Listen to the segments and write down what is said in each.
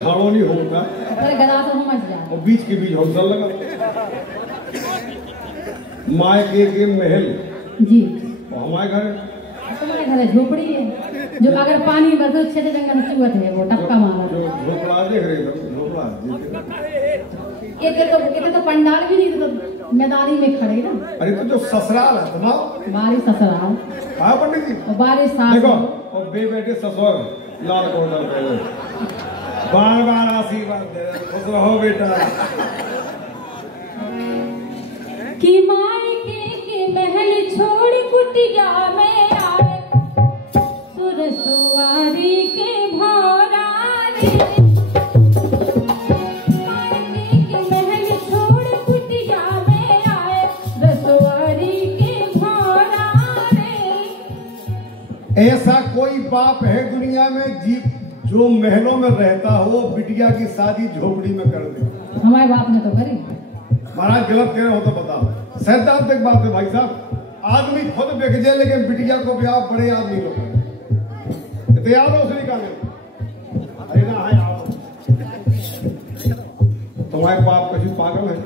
खाड़ो नहीं होता गदा तो हम जा और बीच के बीच हौसला लगा माए के महल जी और हमारे घर तुम्हारे घर झोपड़ी है जो अगर पानी बरसो छेदे जंगल चुवत है वो टपका मारा जो झोपड़ा देख रहे थे झोपड़ा ये तो पंडाल भी नहीं तो मैदानी में खड़े ना। अरे तो जो ससुराल है सुनाओ बारिश ससुराल हाँ पंडित जी और बारिश सास देखो और बे बेटे ससुर लाल कोटा पहले बार बार आशीर्वाद दे खुश रहो बेटा कि मायके के महल छोड़ कुटिया में आए सुरसवारी के भौरा रे मायके के महल छोड़ कुटिया में आए रसवारी के भौरा रे। ऐसा कोई बाप है दुनिया में जी जो महलों में रहता हो बिटिया की शादी झोपड़ी में कर दे? हमारे बाप ने तो करी। महाराज गलत कह रहे हो तो बताओ। सैद्धांतिक बात है भाई साहब, आदमी खुद बिक जाए लेकिन बिटिया को ब्याह बड़े आदमी लोग तैयार हो उसने निकाले। अरे ना है आओ तुम्हारे बाप कभी पागल है?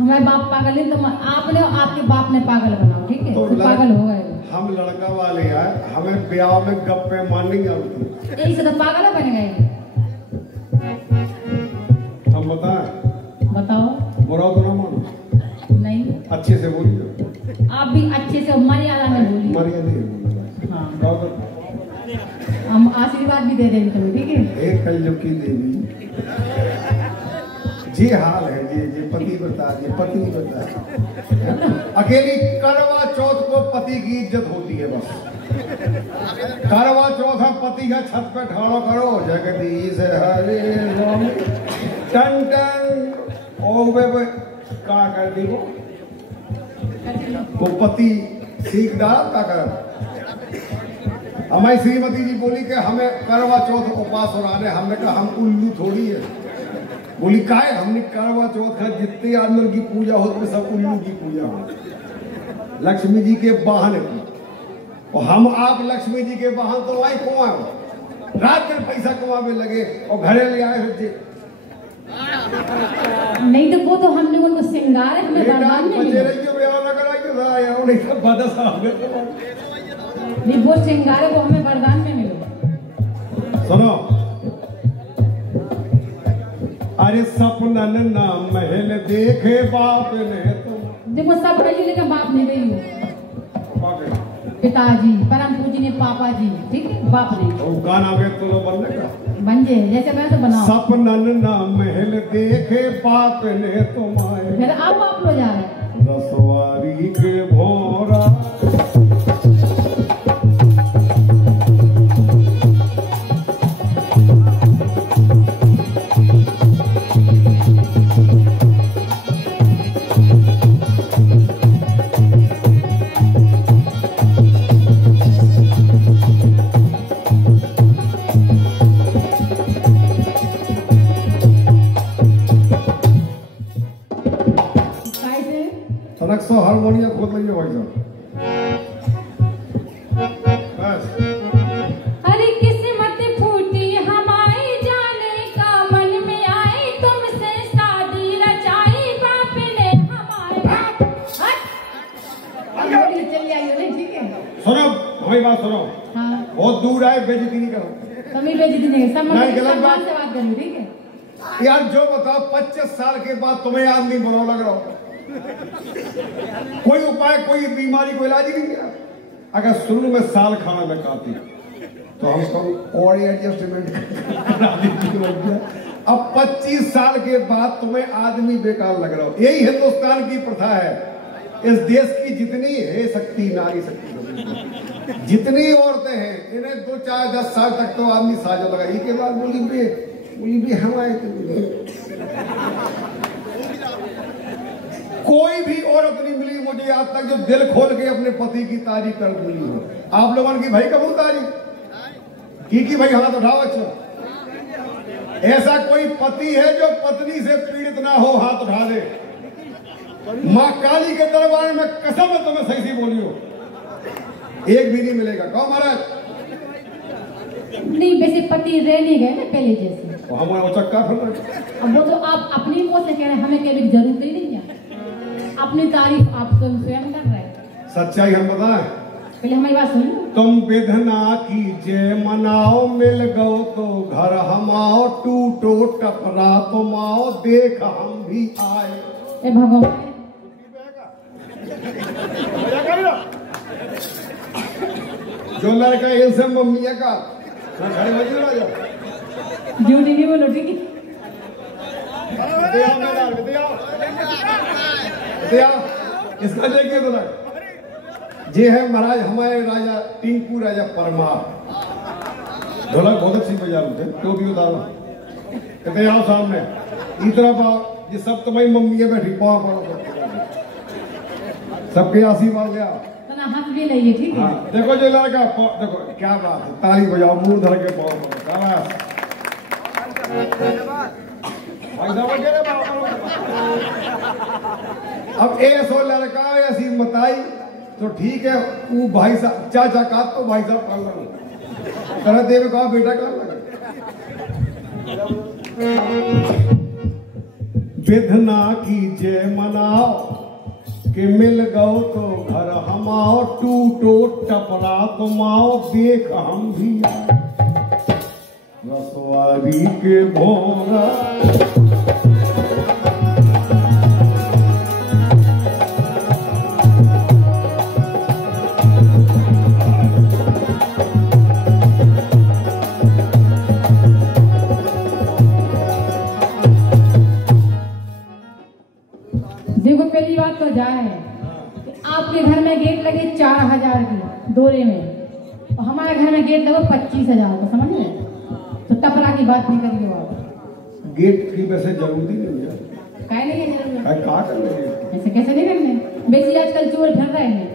हमारे बाप पागल है तो आपने आपके बाप ने पागल बनाओ ठीक है तो पागल हो गए। हम लड़का वाले हैं हमें ब्याह में गप्पे मारनी आती यही से तो पागल बन गए। हम बताओ बुरा तो ना मानो नहीं अच्छे से बोलिए आप भी अच्छे से मर्यादा में बोलिए मर्यादा हाँ हम आशीर्वाद भी दे देंगे तुम्हें ठीक है। एक कलयुग की देवी जी हाल है जी पति बता जी पत्नी बता अकेली करवा चौथ को पति की इज्जत होती है बस। करवा चौथ पति का छत पे ठाड़ो करो जगदीश हरे राम टन टन ओ का कर दी वो पति सीख डाल का कर। हमारी श्रीमती जी बोली कि हमें करवा चौथ उपवास हो रहा है। हमने कहा हम उल्लू थोड़ी है। बोली काहे? हमने करवा चौथ का जितने आदमी की पूजा होती है सब उल्लू की पूजा हो लक्ष्मी जी के वाहन की और हम आप लक्ष्मी जी के वाहन तो वही कुआं रात दिन पैसा कमावे लगे और घरे ले आए थे। नहीं तो वो तो हमने उनको श्रृंगार है हमें वरदान नहीं वो श्रृंगार है वो हमें वरदान में मिले। सुनो अरे सपनन ना महल देखे बाप ने तो देखो सब कही लेकिन बाप ने गई पिताजी परम पूजनीय पापा जी ठीक है बाप ने तो गाना गे तो बनने बन जाए जैसे मैं तो बनाओ सपनन ना महल देखे बाप ने तुम्हारे फिर अब आप लोग जा रहे रसवारी के भोरा हारमोनियम खोद लीजिए भाई साहब। अरे किस्मत फूटी हमारी जाने का मन में आई तुमसे शादी रचाई बाप ने हमारे। चलिए आइए ठीक है सुनो हमारी बात सुनो। हाँ बहुत दूर आए बेइज्जती नहीं करो। तुम्हें बेइज्जती नहीं नहीं गलत बात से बात करूँ ठीक है। यार जो बताओ 25 साल के बाद तुम्हें आदमी बनो लग रहा हो कोई उपाय कोई बीमारी को इलाज ही नहीं किया। अगर शुरू में साल खाना में खाती तो हम सब और एडजस्टमेंट अब 25 साल के बाद तुम्हें आदमी बेकार लग रहा हो। यही हिंदुस्तान की प्रथा है। इस देश की जितनी है शक्ति नारी शक्ति जितनी औरतें हैं इन्हें 2 4 10 साल तक तो आदमी साझा लगा के बाद बोली भी हमारे कोई भी औरत नहीं मिली मुझे आज तक जो दिल खोल के अपने पति की तारीफ कर मिली हो। आप लोगों की भाई कबूल तारीफ की भाई हाथ उठाओ। अच्छा ऐसा कोई पति है जो पत्नी से पीड़ित ना हो? हाथ उठा दे। माँ काली के दरबार में कसम है तुम्हें सही सी बोली हो एक भी नहीं मिलेगा। कहो महाराज नहीं वैसे पति रह नहीं गए ना पहले जैसे। तो हमारा वो चक्का फिर रहे। अब वो तो आप अपनी मुंह से कह रहे हैं, हमें कहने की जरूरत ही नहीं है। अपनी तारीफ आप स्वयं कर रहे हैं। सच्चाई हम बताएं, पहले हमारी बात सुन लो। तुम विधना कीजिए मनाओ, मिल गओ तो घर हमाओ, टूटो टपरा तुम आओ, देख हम भी आए। ए भगवान, जो लड़का इनसे मम्मी का खड़े बजे राजा झूठी नहीं बोलो, ठीक है। इसका देखिए तो ये है महाराज हमारे राजा टिंकू राजा परमार। ढोलक बहुत अच्छी बजा रहे थे, तो भी उतारो कहते आओ सामने इतना पाओ, ये सब तुम्हारी मम्मी है बैठी पाओ पड़ो सबके आशीर्वाद लिया। हाथ भी लइए, ठीक है। हाँ, देखो जो लड़का देखो क्या बात है, ताली बजाओ, मुंह धर के पाओ अब ऐसो लड़का ऐसी मताई तो ठीक है, वो भाई साहब चाचा का तो भाई साहब कर तरह देवे कहा बेटा कर लगा विधना कीजिए मनाओ कि मिल गओ तो घर हमाओ, टूटो टपरा तुम आओ, देख हम भी रसवारी के भोरा। देखो पहली बात तो जाए कि आपके घर में गेट लगे 4000 की दोरे में, और हमारे घर में गेट लगे 25,000 का, समझ रहे? तो टपरा की बात नहीं करिए आप। गेट की वैसे जरूरत ही नहीं है, काहे नहीं है जरूरत? क्या कर रहे ऐसे कैसे नहीं करने? वैसे आजकल चोर फिर रहे हैं,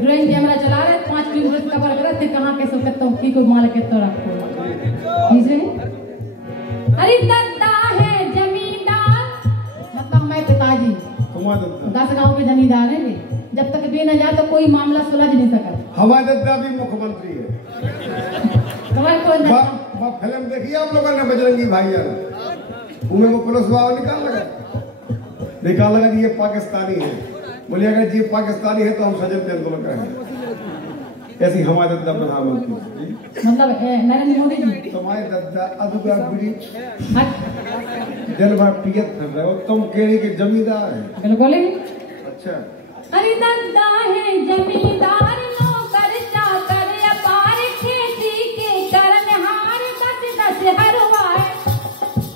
ड्राइंग कैमरा चला रहे 5 किलोमीटर कवर कर रहे थे, कहाँ कैसे करता हूँ की को माल के तो रखो इसे। अरे दादा है जमींदार, मतलब मैं पिताजी 10 गांव के जमींदार है, जब तक दे न जाए तो कोई मामला सुलझ नहीं सका। हमारे दादा भी मुख्यमंत्री है। तुम्हारे को फिल्म देखी आप लोगों ने बजरंगी भाईजान, उनमें वो पुलिस वाला निकाल लगा कि ये पाकिस्तानी है, बोले अगर ये पाकिस्तानी है तो हम सचिन तेंदुलकर हैं। ऐसी हमारे दादा प्रधानमंत्री, मतलब नरेंद्र मोदी जी। तुम्हारे दादा अदुगा बुरी दिन भर पियत फिर रहे हो, तुम केड़ी के जमींदार है। बिल्कुल। अच्छा, अरे दादा है जमींदार, नौकर चाकर अपार, खेती के करनहार, 10 हरवाए।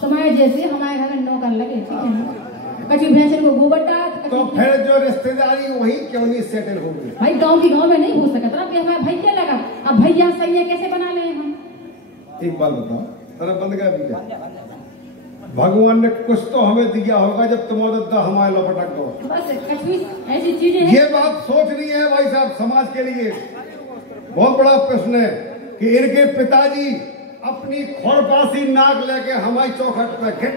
तुम्हारे जैसे हमारे घर में नौकर लगे, ठीक है ना? कभी भैंस को गोबर डाल, तो फिर जो रिश्तेदारी वही क्यों नहीं सेटल हो गई? भाई गांव की गांव में नहीं हो सकता ना, हमारा भैया लगा, अब भैया सही है कैसे बना ले हम? एक बात बताओ, तेरा बंद कर दिया, भगवान ने कुछ तो हमें दिया होगा जब तुम्हारा दादा हमारे लपटक दो। बस कुछ ऐसी चीजें ये बात सोचनी है भाई साहब, समाज के लिए बहुत बड़ा प्रश्न है कि इनके पिताजी अपनी खोरपासी नाक लेके हमारी चौखट पे घिट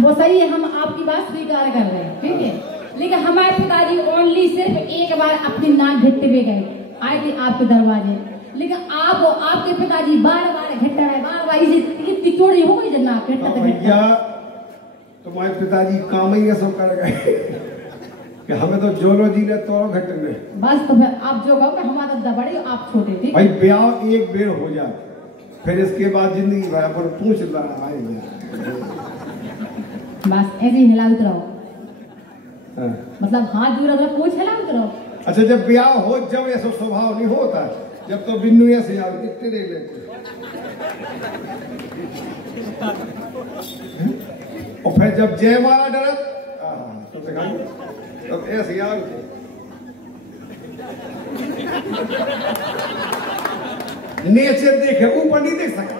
वो सही है, हम आपकी बात स्वीकार कर रहे हैं, ठीक है। लेकिन हमारे पिताजी ओनली सिर्फ एक बार अपनी नाक घिट्टे पे गए, आए थे आपके दरवाजे, लेकिन आप और आपके पिताजी बार-बार घिट्टा है, बार-बार इतनी चोरी हो गई जब नाक घिट्टा तो भैया तुम्हारे पिताजी काम ही ऐसा कर गए कि हमें तो जोलॉजी ने तो घट में। बस तो फिर आप जो कहो, हमारा दादा बड़े आप छोटे, ठीक भाई ब्याह एक बेर हो जाए, फिर इसके बाद जिंदगी भर पर पूछ रहा है, बस ऐसे ही हिला उतराओ, मतलब हाथ जोड़ा तो पूछ हिला उतराओ। अच्छा, जब ब्याह हो जब ऐसा स्वभाव नहीं होता, जब तो बिन्नू ऐसे कितने दे लेते और फिर जब जय माला डरत तो तब ऐसे यार नेचर देखे, ऊपर नहीं देख सकता।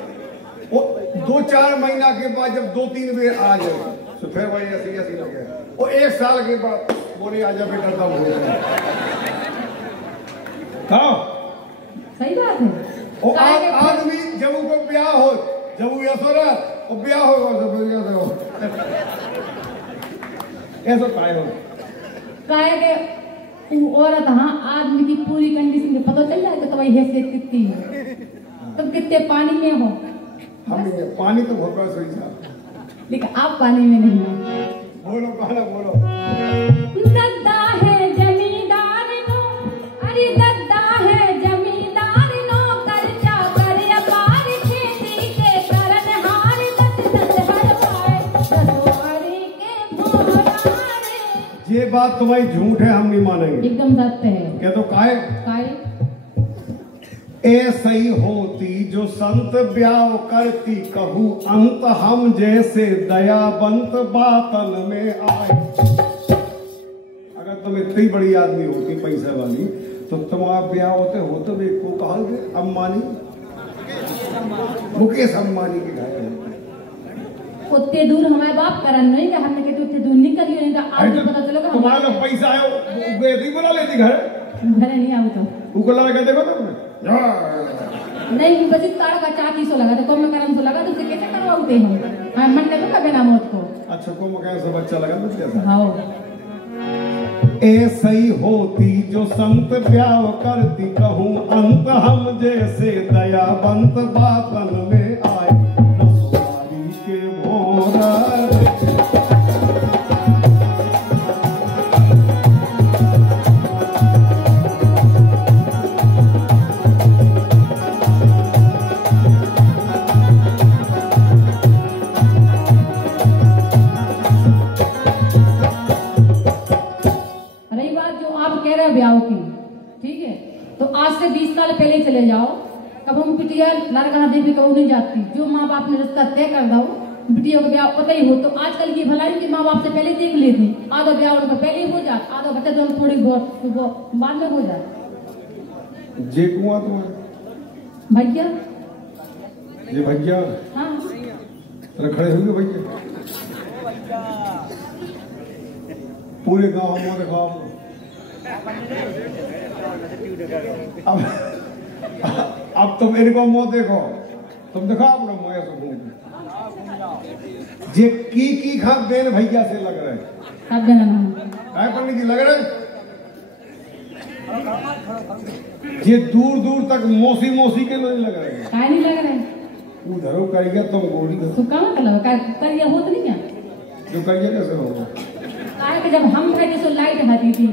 वो 2-4 महीना के बाद जब 2-3 बेर आ जाए तो फिर वही ऐसी ऐसी लगे, और 1 साल के बाद बोले आजा बेटा तब हो जाए। सही बात है। और आदमी जब उनको ब्याह हो, जब वो ऐसा रहा और ब्याह होगा तो फिर ऐसा काय हो के औरत, हाँ आदमी की पूरी कंडीशन के पता चल जाएगा, तुम्हारी हैसियत कितनी है, तुम कितने पानी में हो, हम नहीं है, पानी तो भोपा सोई साहब। लेकिन आप पानी में नहीं हो। बोलो कहना बोलो। दद्दा है जमींदार नो, अरे दद्दा है जमींदार नो, कर चाकर अपार खेती के करन हार, दस दस हर पाए दसवारी के भोरारे। ये बात तुम्हारी झूठ है, हम नहीं मानेंगे। एकदम सत्य है। क्या तो काहे ऐसे ही होती जो संत ब्याह करती, कहूँ अंत हम जैसे दयावंत बातन में आए। अगर तुम इतनी बड़ी आदमी होती पैसे वाली तो तुम्हारा ब्याह होते को कहा अंबानी, मुकेश अंबानी के घर। उतने दूर हमारे बाप करन नहीं का, हमने कहते उतने दूर नहीं करियो, नहीं तो आज पता चलेगा तुम्हारा पैसा है वो बुला लेती घर नहीं आओ तो वो लगा के देखो तुमने नहीं बस तारा का 400 लगा तो कम करम तो लगा, तो उसे कैसे करवाते हम मन ने तो कभी ना मौत को। अच्छा को मकान से बच्चा लगा तो कैसा? हाँ ऐसे ही होती जो संत ब्याह करती, कहूँ अंत हम जैसे दयावंत बातन में आए रसवारी के भोरा। ब्याह की ठीक है, तो आज से 20 साल पहले चले जाओ, कब हम बिटिया लड़का देवी कहूँ नहीं जाती, जो माँ बाप ने रिश्ता तय कर दो बिटिया का ब्याह पता ही हो। तो आजकल की भलाई की माँ बाप से पहले देख लेती, आधा ब्याह उनका पहले ही हो जाता, आधा बच्चा दोनों थोड़ी बहुत बाद में हो जाता। जे कुआं तो भैया ये भैया हाँ खड़े होंगे भैया पूरे गांव में दिखाओ। अब तुम इनको मुंह देखो, तुम दिखाओ अपना मुंह ऐसे घूम जे की खा बेन भैया से लग रहे काय पंडित जी लग रहे ये दूर दूर तक मौसी मौसी के नहीं लग रहे काय नहीं लग रहे उधरो करिए तुम गोली तो कहाँ का लगा करिए होत नहीं क्या जो करिए कैसे होगा काय कि जब हम रहे तो लाइट आती थी,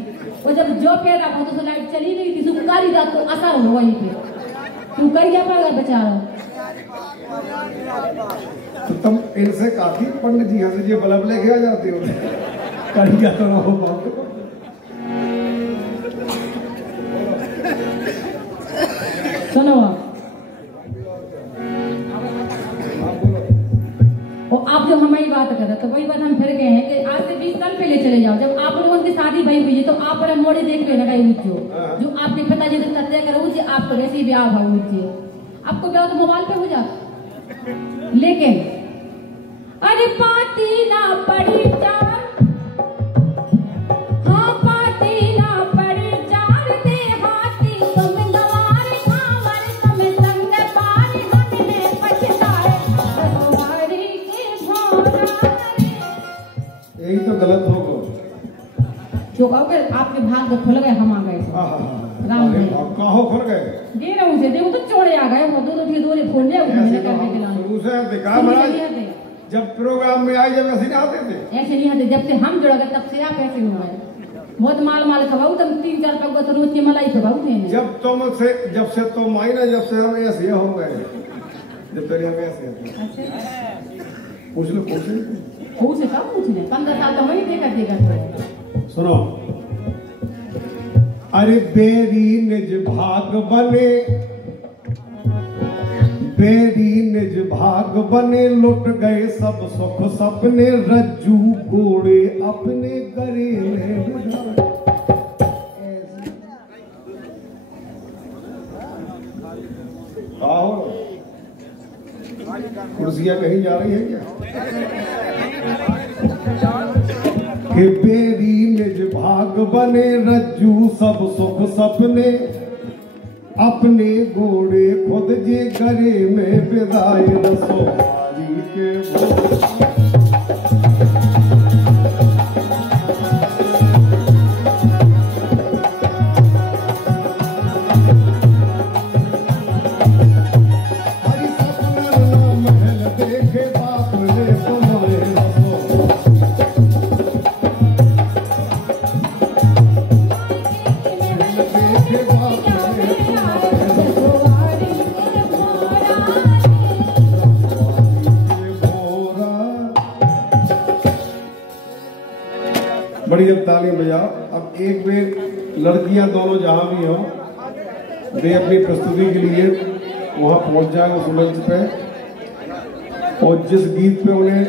वो जब जो पैदा हो तो लाइट चली गई थी, सुकारी रात को असर हो वही पे तू करिए पड़ेगा बेचारा। तो तुम इनसे काफी पंडित जी से ये बल्ब लेके आ जाते हो करिया तो ना हो बात। सुनो आप जो हमारी बात कर रहे तो वही बात हम फिर गए हैं कि आज से 20 साल पहले चले जाओ, जब आप लोगों की शादी भई हुई है तो आप पर मोड़े देख रहे हैं जो आपके पिताजी ने तय करो आपको वैसे ही ब्याह हुई थी, आपको ब्याह तो मोबाइल पे हो जाता। लेकिन अरे पाती ना पड़ी चार, हाँ पाती ना पड़ी चार दे हाथी तुम गवार खावर तुम संग पार हमने पछताए रसवारी के भोरारे। यही तो गलत हो गया जो कहोगे आपके भाग खुल गए, हम आ गए राम कहो खुल गए दे रहा हूँ देखो तो चोड़े आ गए वो दो दो फोन ले उठने करने के लिए। जब प्रोग्राम में आए जब ऐसे नहीं आते थे, ऐसे नहीं आते, जब से हम जुड़ गए तब से आप ऐसे हुए बहुत माल खवाऊ तुम 3-4 पगो तो रोज की मलाई खवाऊ थे। जब से तुम आई ना जब से हम ऐसे हो गए, जब पहले हम ऐसे पूछ लो से कब पूछने 15 साल तो वही देखा सुनो। अरे बेरी निज भाग बने, बेरी निज भाग बने, लुट गए सब सुख सपने, रज्जू घोड़े अपने गरे में। कुर्सियां कहीं जा रही है क्या? कि बेरी निज भाग बने, रज्जू सब सुख सपने, अपने घोड़े खुद जे गरे में विदाए रसवारी के हरि सपना नाम है बड़ी अब ताली बजाओ। अब एक बेर लड़कियां दोनों जहां भी हों वे अपनी प्रस्तुति के लिए वहां पहुंच जाए उस मंच पे, और जिस गीत पे उन्हें